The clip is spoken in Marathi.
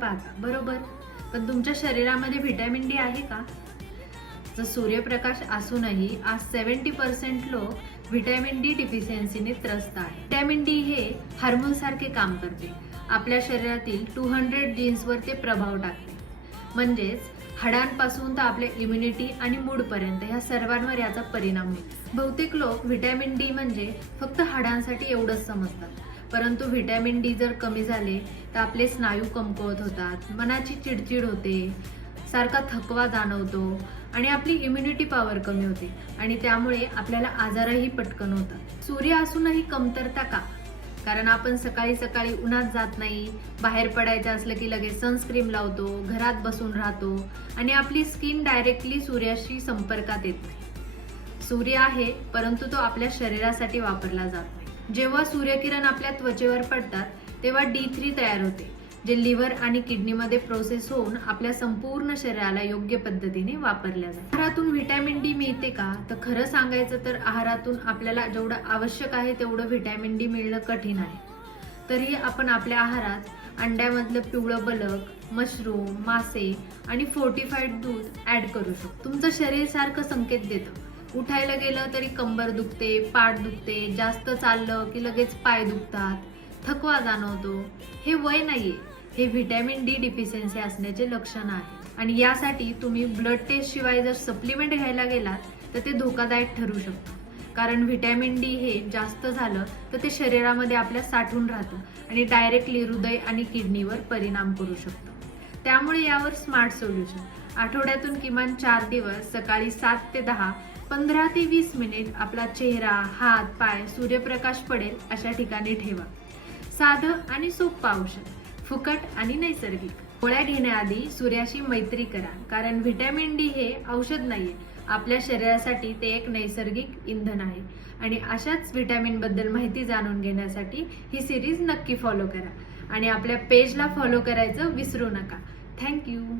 पाहता, बरोबर? पण तुमच्या शरीरामध्ये व्हिटॅमिन डी आहे का? तर सूर्यप्रकाश असूनही आज 70% लोक व्हिटॅमिन डी डिफिशियन्सीने त्रस्त आहे. व्हिटॅमिन डी हे हार्मोन सारखे काम करते. आपल्या शरीरातील 200 जीन्सवर ते प्रभाव टाकते. म्हणजेच हाडांपासून तर आपल्या इम्युनिटी आणि मूड पर्यंत ह्या सर्वांवर याचा परिणाम होईल. बहुतेक लोक व्हिटॅमिन डी म्हणजे फक्त हाडांसाठी एवढंच समजतात. परंतु व्हिटॅमिन डी जर कमी झाले तर आपले स्नायू कमकुवत होतात, मनाची चिडचिड होते, सारखा थकवा जाणवतो आणि आपली इम्युनिटी पॉवर कमी होते आणि त्यामुळे आपल्याला आजारही पटकन होतात. सूर्य असूनही कमतरता का? कारण आपण सकाळी सकाळी उन्हात जात नाही, बाहेर पडायचं असलं की लगेच सनस्क्रीन लावतो, घरात बसून राहतो आणि आपली स्किन डायरेक्टली सूर्याशी संपर्कात येत नाही. सूर्य आहे परंतु तो आपल्या शरीरासाठी वापरला जात नाही. जेव्हा सूर्यकिरण आपल्या त्वचेवर पडतात तेव्हा D3 तयार होते, जे लिव्हर आणि किडनीमध्ये प्रोसेस होऊन आपल्या संपूर्ण शरीराला योग्य पद्धतीने वापरल्या जाते. आहारातून व्हिटॅमिन डी मिळते का? तर खरं सांगायचं तर आहारातून आपल्याला जेवढं आवश्यक आहे तेवढं व्हिटॅमिन डी मिळणं कठीण आहे. तरी आपण आपल्या आहारात अंड्यामधलं पिवळं बलक, मशरूम, मासे आणि फोर्टिफाईड दूध ऍड करू शकतो. तुमचं शरीर सारखं संकेत देतं. उठायला गेलं तरी कंबर दुखते, पाठ दुखते, जास्त चाललं की लगेच पाय दुखतात, थकवा जाणवतो. हे वय नाहीये, हे व्हिटॅमिन डी डिफिशियन्सी असण्याचे लक्षण आहे. आणि यासाठी तुम्ही ब्लड टेस्ट शिवाय जर सप्लिमेंट घ्यायला गेलात तर ते धोकादायक ठरू शकतं. कारण व्हिटॅमिन डी हे जास्त झालं तर ते शरीरामध्ये आपल्या साठून राहतं आणि डायरेक्टली हृदय आणि किडनीवर परिणाम करू शकतं. त्यामुळे यावर स्मार्ट सोल्युशन. आठवड्यातून किमान 4 दिवस सकाळी 7 ते 10, 15 ते 20 मिनिट आपला चेहरा, हात, पाय सूर्यप्रकाश पडेल अशा ठिकाणी ठेवा. साधं आणि सोपं औषध, फुकट आणि नैसर्गिक. गोळ्या घेण्याआधी सूर्याशी मैत्री करा, कारण व्हिटॅमिन डी हे औषध नाहीये, आपल्या शरीरासाठी ते एक नैसर्गिक इंधन आहे. आणि अशाच व्हिटॅमिन बद्दल माहिती जाणून घेण्यासाठी ही सिरीज नक्की फॉलो करा आणि आपल्या पेजला फॉलो करायचं विसरू नका. थँक्यू.